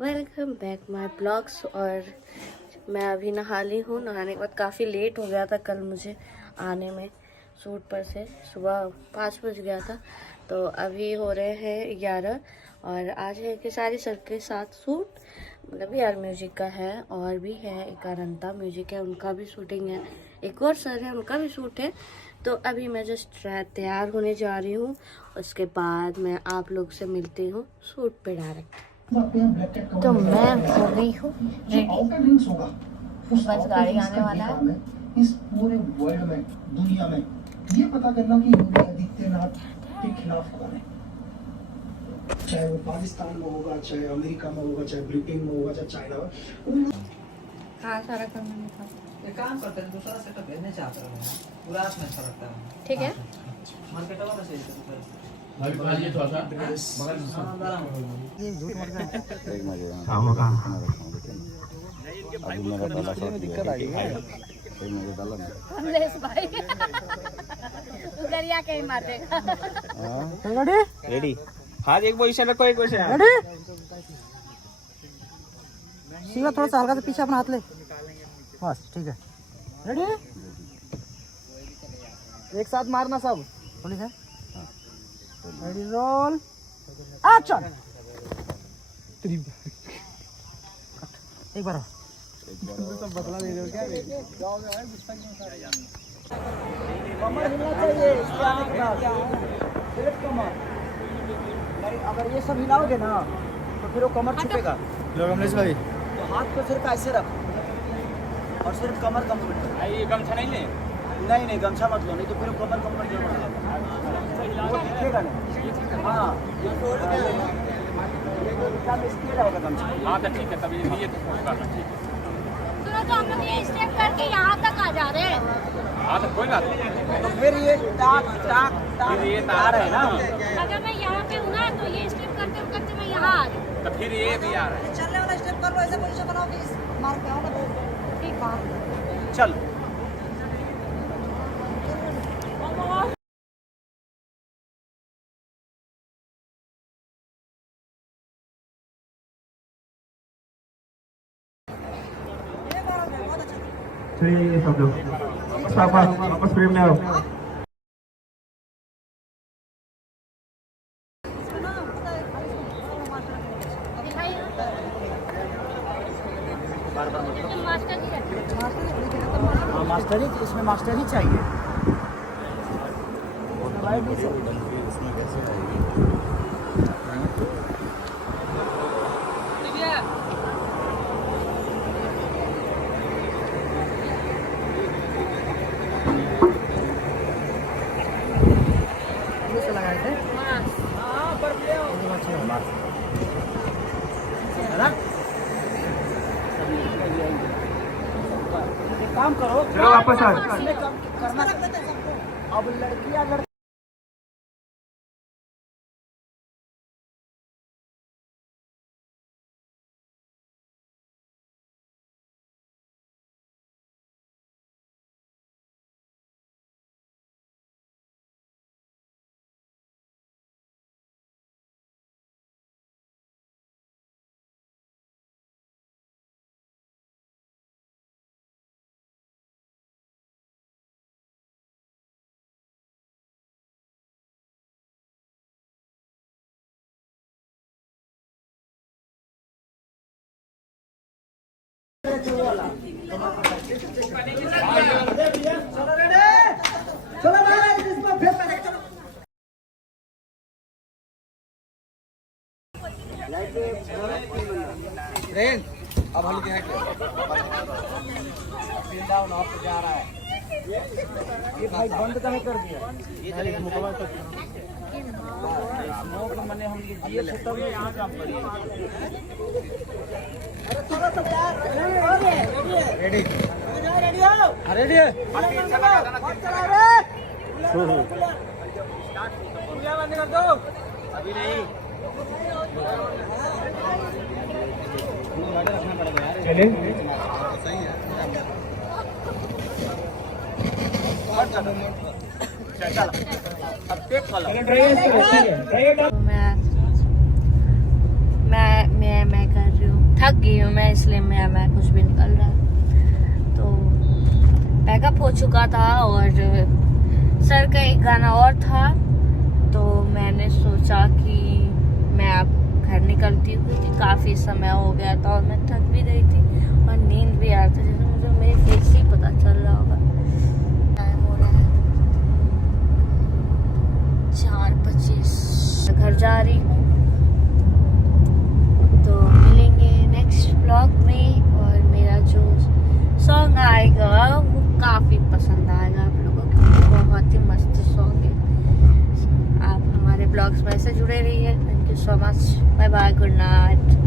Welcome back my blogs. और मैं अभी नहा ली हूँ। नहाने के बाद काफ़ी लेट हो गया था कल मुझे आने में शूट पर से। सुबह 5 बज गया था, तो अभी हो रहे हैं 11। और आज है कि सारे सर के साथ शूट, मतलब यार म्यूजिक का है, और भी है एक अरंता म्यूजिक है, उनका भी शूटिंग है। एक और सर है, उनका भी शूट है। तो अभी मैं जस्ट तैयार होने जा रही हूँ, उसके बाद मैं आप लोग से मिलती हूँ शूट पे डायरेक्ट। तो मैं हो गई हूँ रेडी, बस गाड़ी आने वाला है। इस पूरे वर्ल्ड में, दुनिया में ये पता करना कि योगी आदित्यनाथ के खिलाफ कौन है, चाहे वो पाकिस्तान में होगा, चाहे अमेरिका में होगा, चाहे ब्रिटेन में होगा, चाहे चाइना में। हाँ, सारा करना नहीं था। ये काम करते हैं, दूसरा सेटअप भेजने चाहते हैं, पूरा में अच्छा लगता है। ठीक है, मार्केट वाला सही है। अभी पाजी थोड़ा सा ये झूठ मत कर। एक मजे अभी मेरा डाला शॉट दिक्कत आई है। एक मजे डाला कमलेश भाई तू गरिया के ही मार देगा। हां रेडी आज एक पोजीशन रखो, एक पोजीशन रेडी। शिवा थोड़ा सा हल्का से पीछे अपना हाथ ले, बस ठीक है। रेडी, एक साथ मारना सब। पुलिस है, रेडी रोल एक्शन। एक बार सब बदला दे रहे हो क्या? कमर हिलना चाहिए इसके आने के बाद, सिर्फ कमर नहीं। अगर ये सब हिलाओगे ना तो फिर वो कमर छुपेगा। लो कमलेश भाई, तो हाथ को सिर्फ ऐसे रखो और सिर्फ कमर कम्प्लीट। ये गमछा नहीं ले, नहीं गमछा मत लो, नहीं तो फिर वो कमर कम्प्लीट वो दिखेगा नहीं। हाँ इसके रहेगा गमछा। हाँ तो ठीक है, तब ये तो होगा ठीक है। सुनो, तो हम लोग ये स्टेप करके यहाँ तक आ जा रहे हैं। हाँ तो कोई बात नहीं, तो फिर ये टाक टाक टाक फिर ये आ रहा है ना। अगर मैं यहाँ पे हूँ ना, तो ये स्टेप करते करते मैं यहाँ आ रही हूँ। तो फिर ये भी आ रहा है। चलने वाला स्टेप कर लो, ऐसे पोजीशन बनाओ कि इस मार पे आओ ना। ठीक है, चल चलिए सब लोग वापस फ्रेम में आओ। मास्टर जी है। मास्टर ही, इसमें मास्टर ही चाहिए। इसमें कैसे आएगी? से लगाए थे काम करो, चलो वापस आ। करना। अब लड़कियां अब हल्के है डाउन ऑफ जा रहा है। ये भाई बंद कहीं कर दिया। ये मुकम्मल कर स्मोक मैंने हम ये से तब यहाँ काम करिए। अरे थोड़ा सा यार रेडी रेडी हो, रेडी है। चला रे, पूरा बंद कर दो। अभी नहीं, रखना पड़ेगा यार। चलिए चल अब टेक करो। मैं कर रही हूँ थक गई हूँ मैं, इसलिए मैं कुछ भी निकल रहा है। तो पैकअप हो चुका था और सर का एक गाना और था, तो मैंने सोचा कि मैं अब घर निकलती हूँ क्योंकि काफ़ी समय हो गया था और मैं थक भी गई थी और नींद भी आ रही थी, जैसे मुझे मेरे फेस से ही पता चल रहा होगा। टाइम हो रहा है 4:25, घर जा रही हूँ। तो मिलेंगे नेक्स्ट व्लॉग में, और मेरा जो सॉन्ग आएगा वो काफ़ी पसंद आएगा आप लोगों को, बहुत ही मस्त सॉन्ग है। आप हमारे ब्लॉग्स में ऐसे जुड़े रहिए। Thank you so much, bye bye, good night.